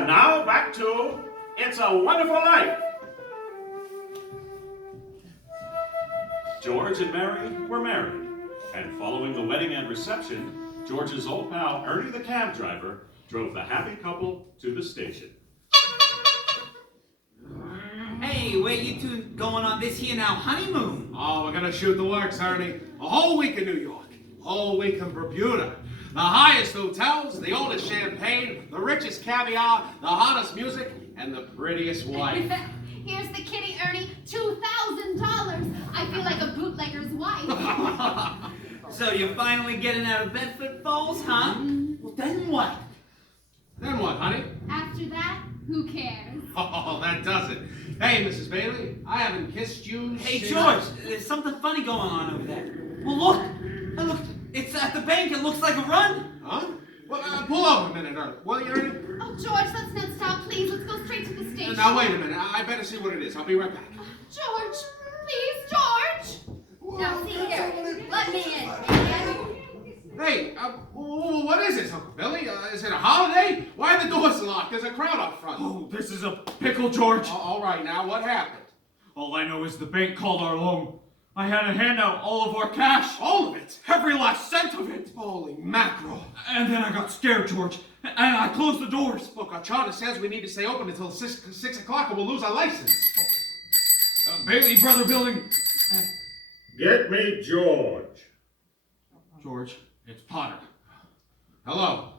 And now back to It's a Wonderful Life. George and Mary were married, and following the wedding and reception, George's old pal Ernie the cab driver drove the happy couple to the station. Hey, where you two going on this here now honeymoon? Oh, we're gonna shoot the works, Ernie. A whole week in New York, a whole week in Bermuda. The highest hotels, the oldest champagne, the richest caviar, the hottest music, and the prettiest wife. Here's the kitty, Ernie, $2,000. I feel like a bootlegger's wife. So you're finally getting out of Bedford Falls, huh? Well, then what? Then what, honey? After that, who cares? Oh, that does it. Hey, Mrs. Bailey, I haven't kissed you Hey, since... George, there's something funny going on over there. Well, look. Hey, look, it's at the bank. It looks like a run. Huh? Well, pull over a minute, Ernie. Will you, Ernie? Oh, George, let's not stop, please. Let's go straight to the station. Now, wait a minute. I better see what it is. I'll be right back. George, please, George. Now, see here. Let me in. Hey, what is this, Uncle Billy? Is it a holiday? Why are the doors locked? There's a crowd out front. Oh, this is a pickle, George. All right, now, what happened? All I know is the bank called our loan. I had to hand out all of our cash. All of it? Every last cent of it. Holy mackerel. And then I got scared, George, and I closed the doors. Look, our charter says we need to stay open until 6 o'clock or we'll lose our license. Bailey Brother Building. Get me George. George, it's Potter. Hello.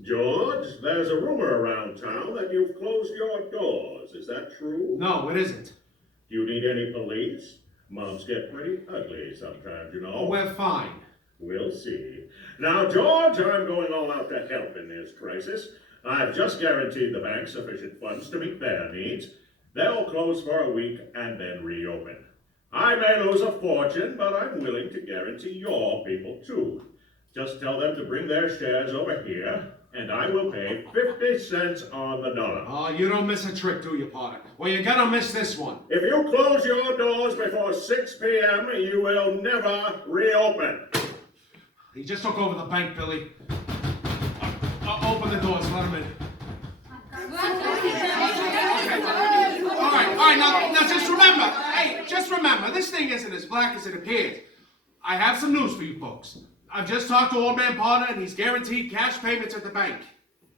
George, there's a rumor around town that you've closed your doors. Is that true? No, it isn't. Do you need any police? Moms get pretty ugly sometimes, you know. Oh, we're fine. We'll see. Now, George, I'm going all out to help in this crisis. I've just guaranteed the bank sufficient funds to meet their needs. They'll close for a week and then reopen. I may lose a fortune, but I'm willing to guarantee your people too. Just tell them to bring their shares over here, and I will pay 50 cents on the dollar. Oh, you don't miss a trick, do you, Potter? Well, you're gonna miss this one. If you close your doors before 6 p.m., you will never reopen. He just took over the bank, Billy. Open the doors, let him in. All right, now just remember, this thing isn't as black as it appears. I have some news for you folks. I've just talked to Old Man Potter, and he's guaranteed cash payments at the bank.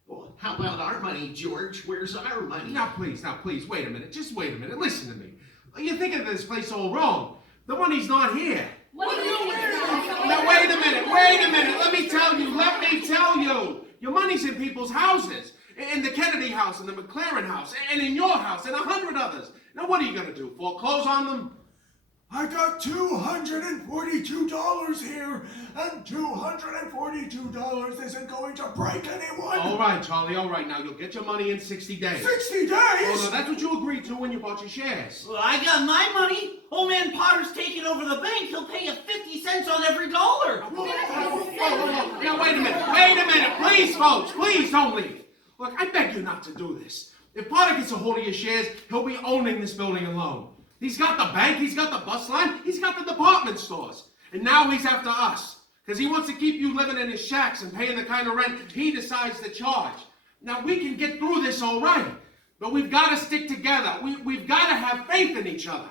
Well, how about our money, George? Where's our money? Now, please, wait a minute. Just wait a minute. Listen to me. You're thinking of this place all wrong. The money's not here. What do you mean? Now, wait a minute. Let me tell you. Your money's in people's houses. In the Kennedy house, in the McLaren house, and in your house, and 100 others. Now, what are you going to do? Foreclose on them? I got $242 here, and $242 isn't going to break anyone. All right, Charlie, all right. Now, you'll get your money in 60 days. 60 days? Oh, no, that's what you agreed to when you bought your shares. Well, I got my money. Old Man Potter's taking over the bank. He'll pay you 50 cents on every dollar. Now, wait a minute. Please, folks, please don't leave. Look, I beg you not to do this. If Potter gets a hold of your shares, he'll be owning this building alone. He's got the bank, he's got the bus line, he's got the department stores. And now he's after us. Because he wants to keep you living in his shacks and paying the kind of rent he decides to charge. Now, we can get through this all right. But we've got to stick together. We've got to have faith in each other.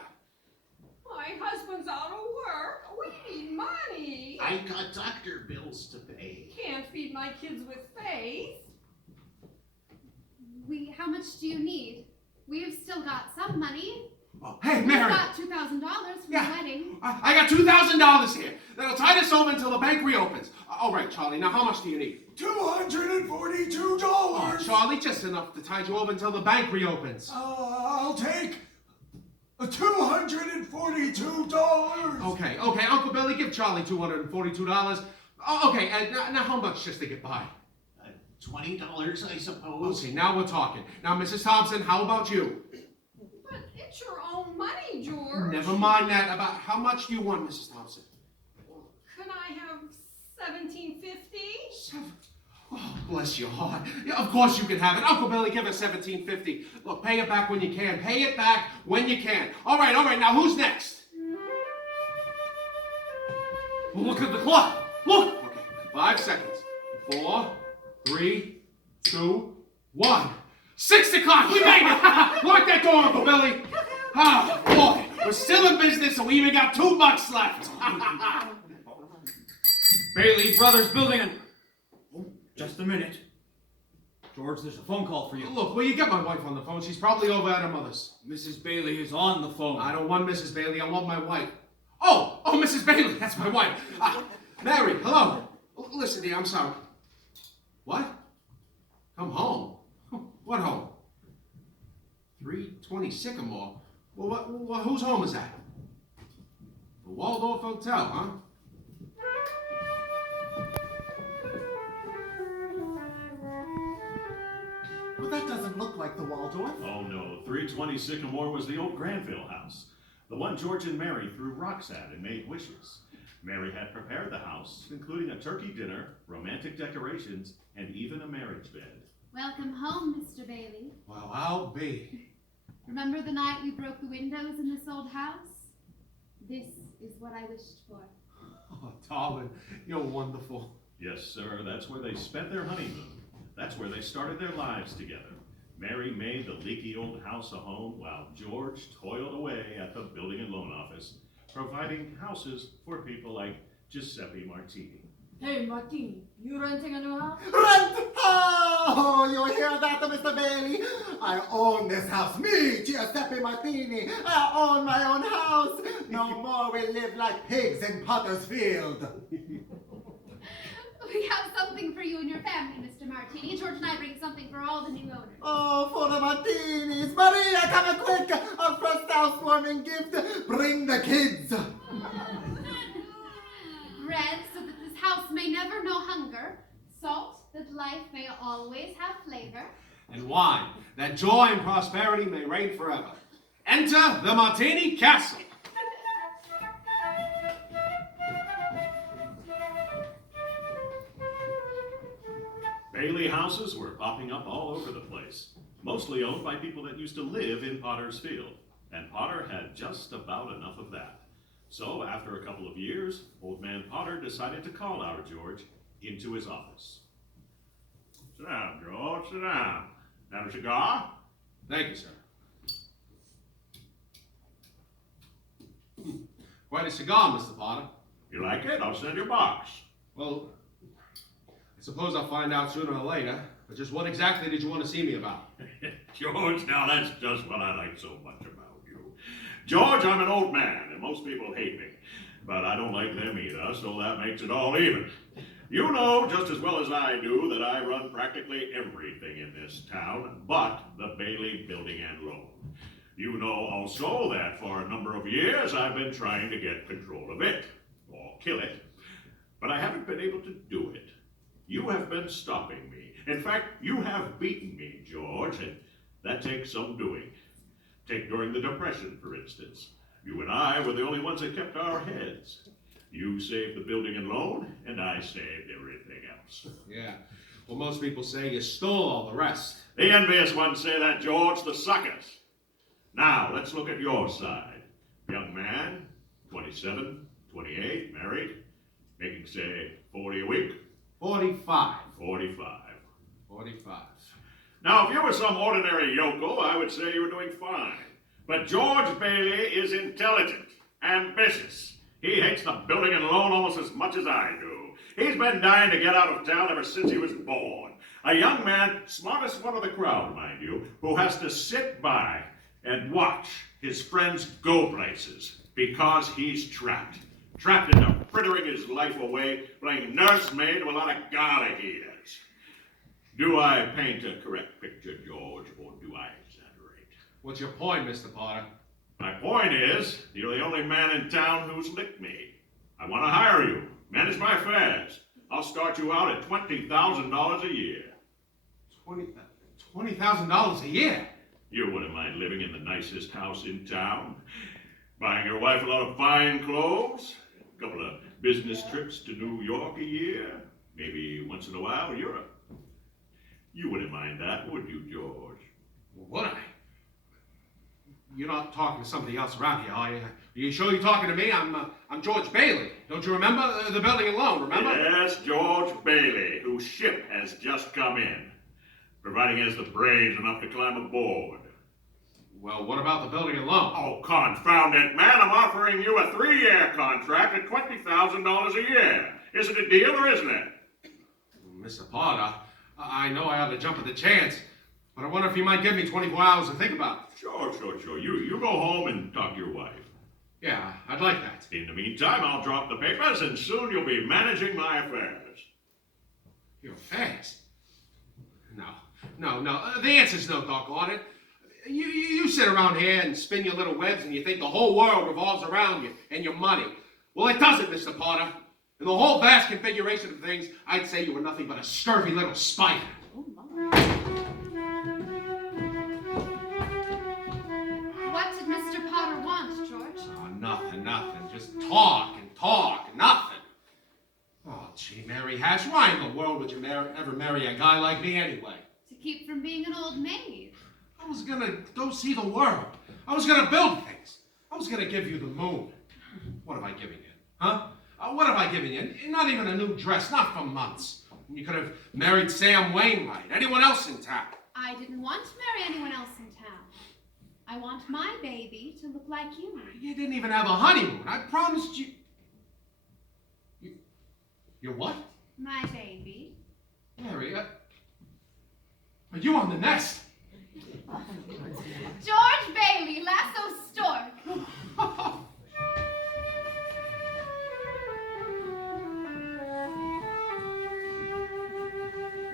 My husband's out of work. We need money. I got doctor bills to pay. Can't feed my kids with faith. How much do you need? We've still got some money. Oh, hey, We've Mary. got $2,000 from the wedding. I got $2,000 here. That'll tide us over until the bank reopens. All right, Charlie, now how much do you need? $242. Oh, Charlie, just enough to tide you over until the bank reopens. I'll take $242. Okay, Uncle Billy, give Charlie $242. Oh, okay, and now how much just to get by? $20, I suppose. Okay, now we're talking. Now, Mrs. Thompson, how about you? But it's your own money, George. Never mind that. About how much do you want, Mrs. Thompson? Could I have $17.50? Oh, bless your heart. Yeah, of course you can have it. Uncle Billy, give us $17.50. Look, pay it back when you can. Pay it back when you can. All right. Now, who's next? Well, look at the clock. Look. Okay, 5 seconds. 4, 3, 2, 1. 6 o'clock, we made it! Lock that door, Uncle Billy! Oh, boy, we're still in business and we even got $2 left! Bailey Brothers building and... Oh, just a minute. George, there's a phone call for you. Look, will you get my wife on the phone? She's probably over at her mother's. Mrs. Bailey is on the phone. I don't want Mrs. Bailey, I want my wife. Oh, Mrs. Bailey, that's my wife. Mary, hello. Listen, dear, I'm sorry. What? Come home? What home? 320 Sycamore? Well, whose home is that? The Waldorf Hotel, huh? Well, that doesn't look like the Waldorf. Oh no, 320 Sycamore was the old Granville house. The one George and Mary threw rocks at and made wishes. Mary had prepared the house, including a turkey dinner, romantic decorations, and even a marriage bed. Welcome home, Mr. Bailey. Well, I'll be. Remember the night we broke the windows in this old house? This is what I wished for. Oh, darling, you're wonderful. Yes, sir, that's where they spent their honeymoon. That's where they started their lives together. Mary made the leaky old house a home while George toiled away at the building and loan office, providing houses for people like Giuseppe Martini. Hey, Martini, you renting a new house? Rent! Oh, you hear that, Mr. Bailey? I own this house. Me, Giuseppe Martini. I own my own house. No more we live like pigs in Potter's Field. We have something for you and your family, Mr. Martini. George and I bring something for all the new owners. Oh, for the Martinis. Maria, come quick. Our first housewarming gift. Bring the kids. Bread, so that this house may never know hunger. Salt, that life may always have flavor. And wine, that joy and prosperity may reign forever. Enter the Martini Castle. Bailey houses were popping up all over the place, mostly owned by people that used to live in Potter's Field, and Potter had just about enough of that. So after a couple of years, old man Potter decided to call our George into his office. Sit down, George, sit down. Have a cigar? Thank you, sir. Quite a cigar, Mr. Potter. You like it? I'll send you a box. Well, I suppose I'll find out sooner or later, but just what exactly did you want to see me about? George, now that's just what I like so much about you. George, I'm an old man, and most people hate me. But I don't like them either, so that makes it all even. You know just as well as I do that I run practically everything in this town but the Bailey Building and Loan. You know also that for a number of years I've been trying to get control of it, or kill it, but I haven't been able to do it. You have been stopping me. In fact, you have beaten me, George, and that takes some doing. Take during the Depression, for instance. You and I were the only ones that kept our heads. You saved the building and loan, and I saved everything else. Yeah. Well, most people say you stole all the rest. The envious ones say that, George, the suckers. Now, let's look at your side. Young man, 27, 28, married, making, say, 40 a week. 45. 45. 45. Now, if you were some ordinary yokel, I would say you were doing fine. But George Bailey is intelligent, ambitious. He hates the building and loan almost as much as I do. He's been dying to get out of town ever since he was born. A young man, smartest one of the crowd, mind you, who has to sit by and watch his friends go places because he's trapped. Trapped into frittering his life away, playing nursemaid to a lot of garlic eaters. Do I paint a correct picture, George, or do I exaggerate? What's your point, Mr. Potter? My point is, you're the only man in town who's licked me. I want to hire you, manage my affairs. I'll start you out at $20,000 a year. $20,000 a year? You wouldn't mind living in the nicest house in town, buying your wife a lot of fine clothes, a couple of business trips to New York a year, maybe once in a while Europe. You wouldn't mind that, would you, George? Would I? You're not talking to somebody else around here, are you? Are you sure you're talking to me? I'm George Bailey. Don't you remember the building and loan, remember? Yes, George Bailey, whose ship has just come in. providing he has the brains enough to climb aboard. Well, what about the building and loan? Oh, confound it, man. I'm offering you a 3-year contract at $20,000 a year. Is it a deal or isn't it? Mr. Potter, I know I ought to jump at the chance, but I wonder if you might give me 24 hours to think about it. Sure. You go home and talk to your wife. Yeah, I'd like that. In the meantime, I'll drop the papers and soon you'll be managing my affairs. Your affairs? No. The answer's no, doggone it. You sit around here and spin your little webs and you think the whole world revolves around you and your money. Well, it doesn't, Mr. Potter. In the whole vast configuration of things, I'd say you were nothing but a scurvy little spider. What did Mr. Potter want, George? Oh, nothing. Just talk, nothing. Oh, gee, Mary Hatch, why in the world would you ever marry a guy like me anyway? To keep from being an old maid. I was gonna go see the world. I was gonna build things. I was gonna give you the moon. What have I given you? Huh? What have I given you? Not even a new dress, not for months. You could have married Sam Wainwright, anyone else in town. I didn't want to marry anyone else in town. I want my baby to look like you. You didn't even have a honeymoon. I promised you. You're what? My baby. Mary, are you on the nest? George Bailey, lasso stork.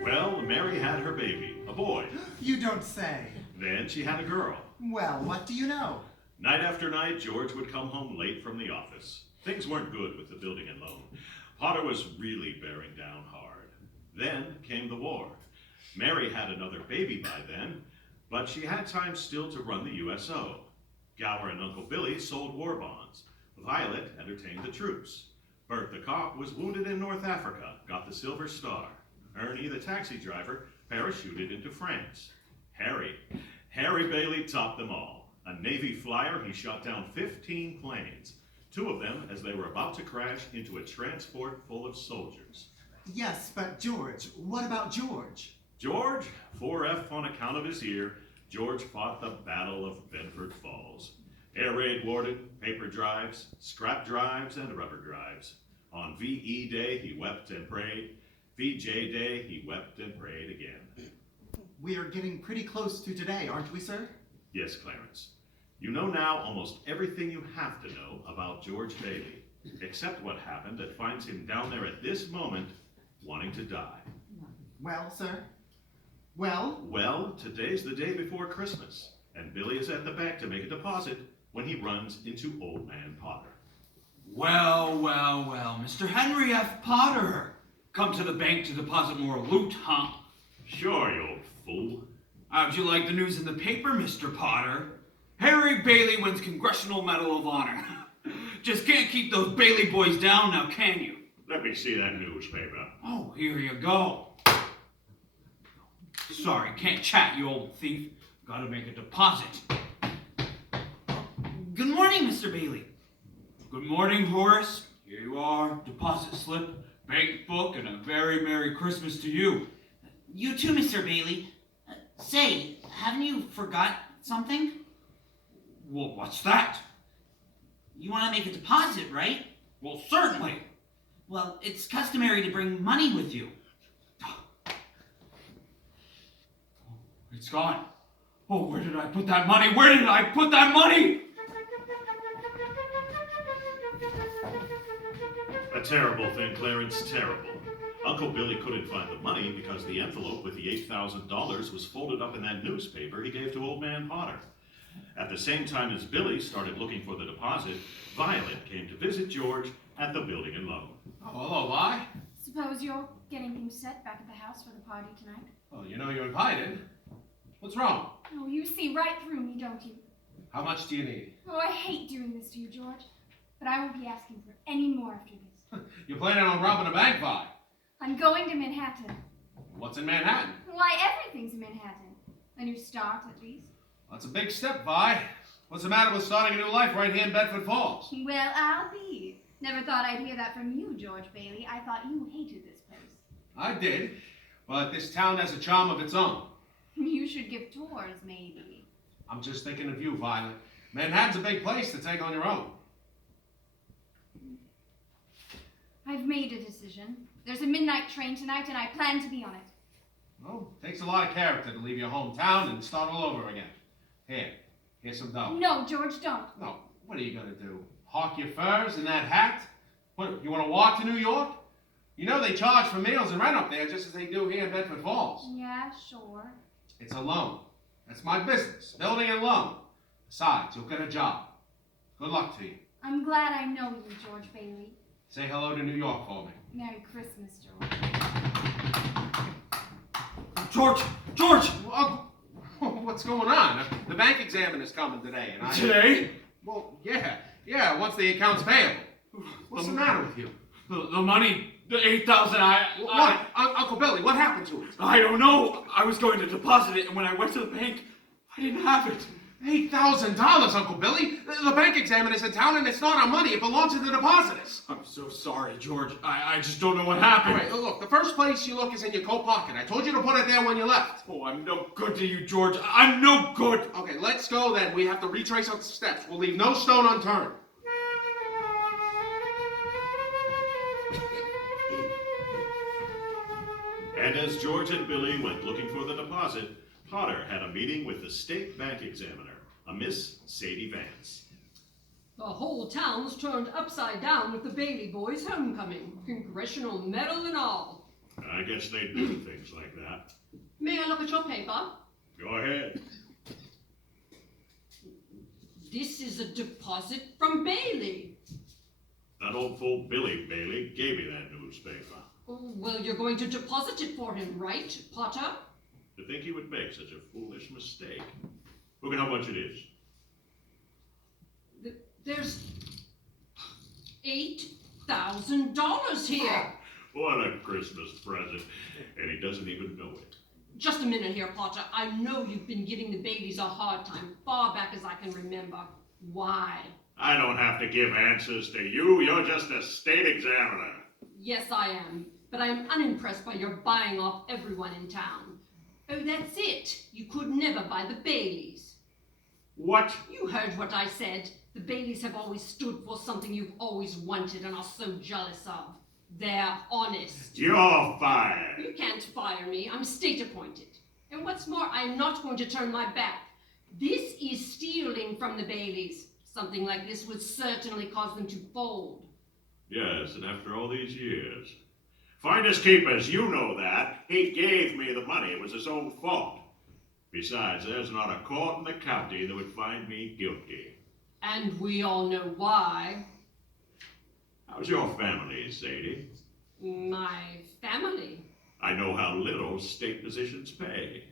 Well, Mary had her baby, a boy. You don't say. Then she had a girl. Well, what do you know? Night after night, George would come home late from the office. Things weren't good with the building and loan. Potter was really bearing down hard. Then came the war. Mary had another baby by then, but she had time still to run the USO. Gower and Uncle Billy sold war bonds. Violet entertained the troops. Bert the cop was wounded in North Africa, got the Silver Star. Ernie, the taxi driver, parachuted into France. Harry Bailey topped them all. A Navy flyer, he shot down 15 planes. 2 of them as they were about to crash into a transport full of soldiers. Yes, but George, what about George? George, 4F on account of his ear, George fought the Battle of Bedford Falls. Air raid warded, paper drives, scrap drives, and rubber drives. On VE Day, he wept and prayed. VJ Day, he wept and prayed again. We are getting pretty close to today, aren't we, sir? Yes, Clarence. You know now almost everything you have to know about George Bailey, except what happened that finds him down there at this moment, wanting to die. Well, sir? Well? Well, today's the day before Christmas, and Billy is at the bank to make a deposit when he runs into Old Man Potter. Well, Mr. Henry F. Potter. Come to the bank to deposit more loot, huh? Sure, you old fool. How'd you like the news in the paper, Mr. Potter? Harry Bailey wins Congressional Medal of Honor. Just can't keep those Bailey boys down now, can you? Let me see that newspaper. Oh, here you go. Sorry, can't chat, you old thief. Gotta make a deposit. Good morning, Mr. Bailey. Good morning, Horace. Here you are, deposit slip, bank book, and a very Merry Christmas to you. You too, Mr. Bailey. Say, haven't you forgot something? Well, what's that? You want to make a deposit, right? Well, certainly. Well, it's customary to bring money with you. It's gone. Oh, where did I put that money? Where did I put that money? A terrible thing, Clarence, terrible. Uncle Billy couldn't find the money because the envelope with the $8,000 was folded up in that newspaper he gave to Old Man Potter. At the same time as Billy started looking for the deposit, Violet came to visit George at the building and loan. Oh, hello, Vi. Suppose you're getting things set back at the house for the party tonight? Well, you know you're invited. What's wrong? Oh, you see right through me, don't you? How much do you need? Oh, I hate doing this to you, George. But I won't be asking for any more after this. You're planning on robbing a bank, Vi. I'm going to Manhattan. What's in Manhattan? Why, everything's in Manhattan. A new start, at least. That's a big step, Vi. What's the matter with starting a new life right here in Bedford Falls? Well, I'll be. Never thought I'd hear that from you, George Bailey. I thought you hated this place. I did, but this town has a charm of its own. You should give tours, maybe. I'm just thinking of you, Violet. Manhattan's a big place to take on your own. I've made a decision. There's a midnight train tonight, and I plan to be on it. Well, it takes a lot of character to leave your hometown and start all over again. Here's some dough. No, George, don't. No, what are you gonna do? Hawk your furs and that hat? What, you wanna walk to New York? You know they charge for meals and rent up there just as they do here in Bedford Falls. Yeah, sure. It's a loan. That's my business, building and loan. Besides, you'll get a job. Good luck to you. I'm glad I know you, George Bailey. Say hello to New York for me. Merry Christmas, George. George! What's going on? The bank examiner's coming today, and I... Today? Well, yeah, once the account's payable. What's the matter with you? The money, the $8,000, What? Uncle Billy, what happened to it? I don't know. I was going to deposit it, and when I went to the bank, I didn't have it. $8,000, Uncle Billy? The bank examiner's in town, and it's not our money. It belongs to the depositors. I'm so sorry, George. I just don't know what happened. All right, look, the first place you look is in your coat pocket. I told you to put it there when you left. Oh, I'm no good to you, George. I'm no good. Okay, let's go then. We have to retrace our steps. We'll leave no stone unturned. And as George and Billy went looking for the deposit, Potter had a meeting with the state bank examiner, a Miss Sadie Vance. The whole town's turned upside down with the Bailey boys' homecoming. Congressional medal and all. I guess they do things like that. May I look at your paper? Go ahead. This is a deposit from Bailey. That old fool Billy Bailey gave me that newspaper. Oh, well, you're going to deposit it for him, right, Potter? To think he would make such a foolish mistake. Look at how much it is. There's $8,000 here. What a Christmas present. And he doesn't even know it. Just a minute here, Potter. I know you've been giving the Baileys a hard time, far back as I can remember. Why? I don't have to give answers to you. You're just a state examiner. Yes, I am. But I am unimpressed by your buying off everyone in town. Oh, that's it. You could never buy the Baileys. What? You heard what I said. The Baileys have always stood for something you've always wanted and are so jealous of. They're honest. You're fired. You can't fire me. I'm state appointed. And what's more, I'm not going to turn my back. This is stealing from the Baileys. Something like this would certainly cause them to fold. Yes, and after all these years. Finders keepers, you know that. He gave me the money. It was his own fault. Besides, there's not a court in the county that would find me guilty. And we all know why. How's your family, Sadie? My family. I know how little state positions pay.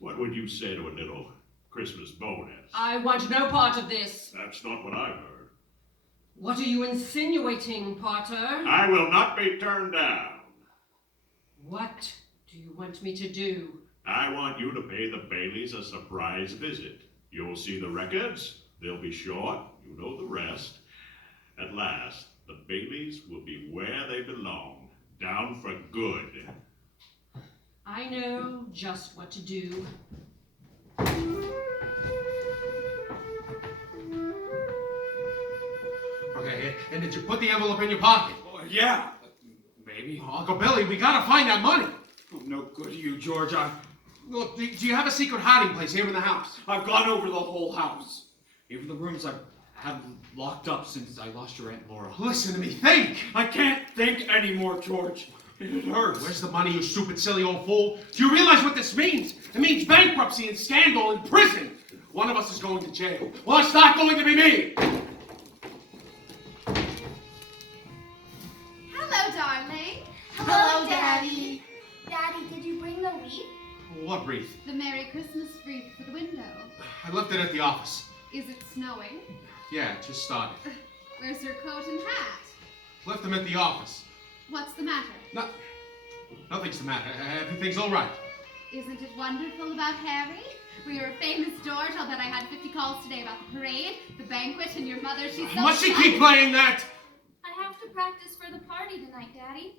What would you say to a little Christmas bonus? I want no part of this. That's not what I've heard. What are you insinuating, Potter? I will not be turned down. What do you want me to do? I want you to pay the Baileys a surprise visit. You'll see the records. They'll be short. You know the rest. At last, the Baileys will be where they belong. Down for good. I know just what to do. Okay, and did you put the envelope in your pocket? Oh, yeah. Maybe. Oh, Uncle Billy, we gotta find that money. I'm no good to you, George. Look, do you have a secret hiding place here in the house? I've gone over the whole house. Even the rooms I've had locked up since I lost your Aunt Laura. Listen to me, think! I can't think anymore, George. It hurts. Where's the money, you stupid, silly old fool? Do you realize what this means? It means bankruptcy and scandal and prison. One of us is going to jail. Well, it's not going to be me. Hello, darling. Hello, Daddy. Daddy, did you bring the wreath? What wreath? The Merry Christmas wreath for the window. I left it at the office. Is it snowing? Yeah, it just started. Where's your coat and hat? Left them at the office. What's the matter? Nothing's the matter. Everything's all right. Isn't it wonderful about Harry? For your famous George, I'll bet I had 50 calls today about the parade, the banquet, and your mother. She's so Must she excited. keep playing that? I have to practice for the party tonight, Daddy.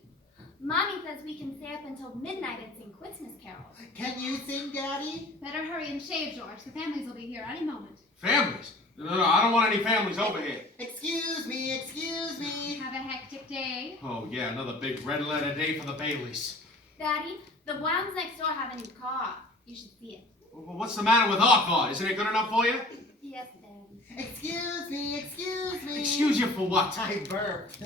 Mommy says we can stay up until midnight and sing Christmas carols. Can you sing, Daddy? Better hurry and shave, George. The families will be here any moment. Families? No, I don't want any families over here. Excuse me, excuse me. Have a hectic day. Oh, yeah, another big red letter day for the Baileys. Daddy, the Browns next door have a new car. You should see it. Well, what's the matter with our car? Isn't it good enough for you? Yes, Daddy. Excuse me, excuse me. Excuse you for what? I burped.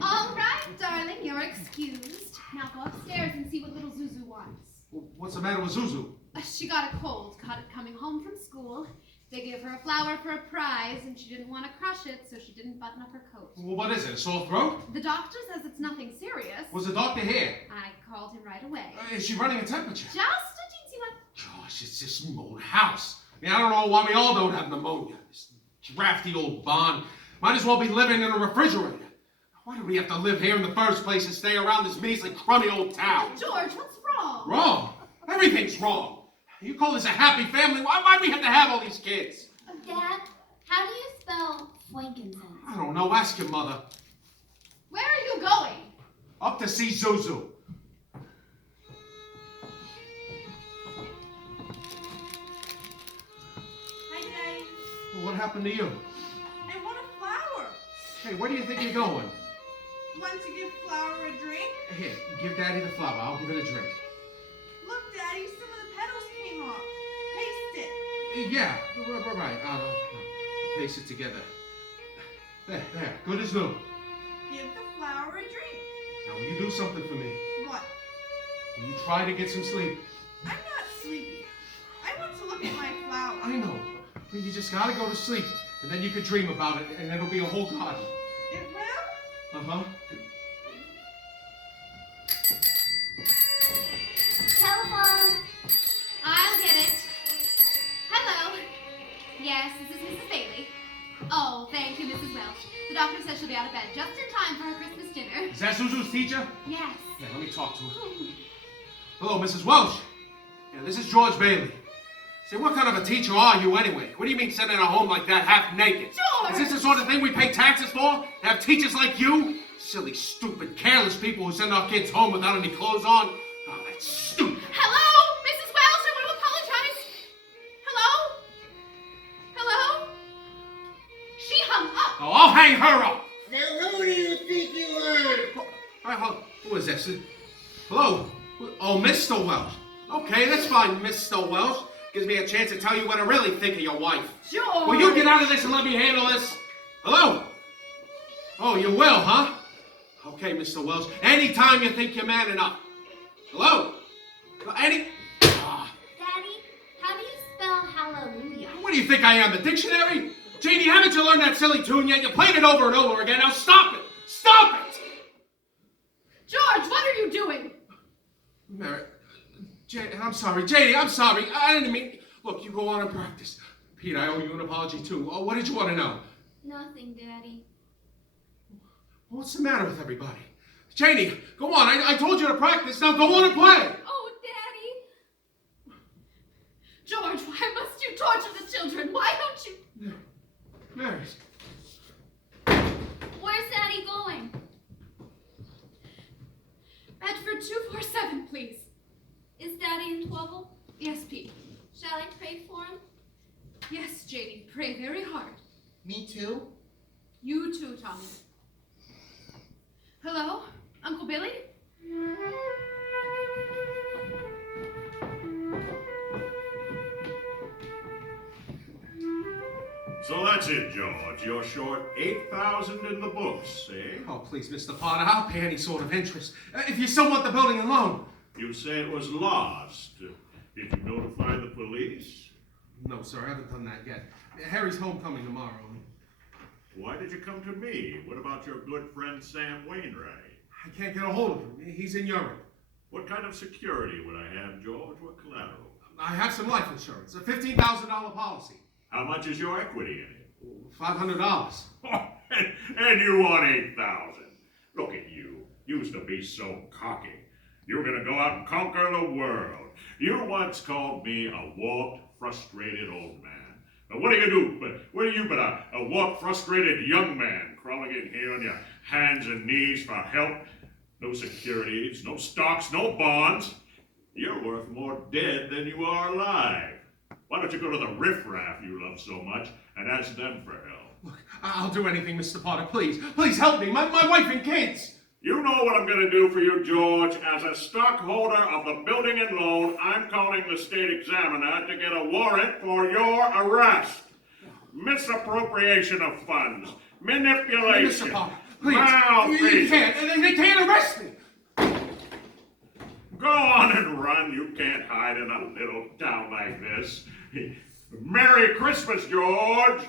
All right, darling, you're excused. Now go upstairs and see what little Zuzu wants. What's the matter with Zuzu? She got a cold, caught it coming home from school. They gave her a flower for a prize, and she didn't want to crush it, so she didn't button up her coat. Well, what is it, a sore throat? The doctor says it's nothing serious. Was the doctor here? I called him right away. Is she running a temperature? Just a teensy one. Gosh, it's this old house. I mean, I don't know why we all don't have pneumonia. This drafty old barn. Might as well be living in a refrigerator. Why do we have to live here in the first place and stay around this measly, crummy old town? George, what's wrong? Wrong? Everything's wrong. You call this a happy family? Why do we have to have all these kids? Dad, how do you spell frankincense? I don't know. Ask your mother. Where are you going? Up to see Zuzu. Hi, Daddy. Well, what happened to you? I want a flower. Hey, where do you think you're going? Want to give flower a drink? Here, give Daddy the flower. I'll give it a drink. Look, Daddy, some of the petals came off. Paste it. Yeah, right. Paste it together. There. Good as new. Give the flower a drink. Now, will you do something for me? What? Will you try to get some sleep? I'm not sleepy. I want to look at my flower. I know. But you just gotta go to sleep. And then you can dream about it, and it'll be a whole garden. It will? Uh-huh. Telephone. I'll get it. Hello. Yes, this is Mrs. Bailey. Oh, thank you, Mrs. Welch. The doctor says she'll be out of bed just in time for her Christmas dinner. Is that Zuzu's teacher? Yes. Yeah, let me talk to her. Hello, Mrs. Welch. Yeah, this is George Bailey. Say, what kind of a teacher are you anyway? What do you mean sending her home like that, half naked? George! Is this the sort of thing we pay taxes for? To have teachers like you? Silly, stupid, careless people who send our kids home without any clothes on? Oh, that's stupid. Hello, Mrs. Welch, I want to apologize. Hello? Hello? She hung up. Oh, I'll hang her up. Now, who do you think you are? Who is this? Hello? Oh, Mr. Welch. Okay, that's fine, Mr. Welch. Gives me a chance to tell you what I really think of your wife. George! Will you get out of this and let me handle this? Hello? Oh, you will, huh? Okay, Mr. Welch. Anytime you think you're man enough. Hello? Daddy, how do you spell hallelujah? What do you think I am, the dictionary? Janie, haven't you learned that silly tune yet? You played it over and over again. Now stop it! Stop it! George, what are you doing? Mary, I'm sorry. Janie, I'm sorry. I didn't mean... Look, you go on and practice. Pete, I owe you an apology, too. What did you want to know? Nothing, Daddy. What's the matter with everybody? Janie, go on. I told you to practice. Now go on and play. Oh, Daddy. George, why must you torture the children? Why don't you... Mary. Where's Daddy going? Bedford 247, please. Is Daddy in trouble? Yes, Pete. Shall I pray for him? Yes, Janie. Pray very hard. Me too? You too, Tommy. Hello? Uncle Billy? So that's it, George. You're short 8,000 in the books, eh? Oh, please, Mr. Potter, I'll pay any sort of interest. If you still want the building alone. You say it was lost. Did you notify the police? No, sir, I haven't done that yet. Harry's homecoming tomorrow. Why did you come to me? What about your good friend Sam Wainwright? I can't get a hold of him. He's in Europe. What kind of security would I have, George? What collateral? I have some life insurance, a $15,000 policy. How much is your equity in it? $500. And you want 8,000. Look at you. Used to be so cocky. You were going to go out and conquer the world. You once called me a warped, frustrated old man. Now what do you do? What are you but a warped, frustrated young man crawling in here on your hands and knees for help? No securities, no stocks, no bonds. You're worth more dead than you are alive. Why don't you go to the riffraff you love so much and ask them for help? Look, I'll do anything, Mr. Potter. Please, please help me. My wife and kids. You know what I'm going to do for you, George. As a stockholder of the building and loan, I'm calling the state examiner to get a warrant for your arrest. Misappropriation of funds. Manipulation. Mr. Potter, please. Malfeasance. You can't. They can't arrest me. Go on and run. You can't hide in a little town like this. Merry Christmas, George.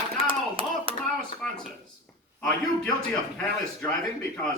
And now, more from our sponsors. Are you guilty of careless driving because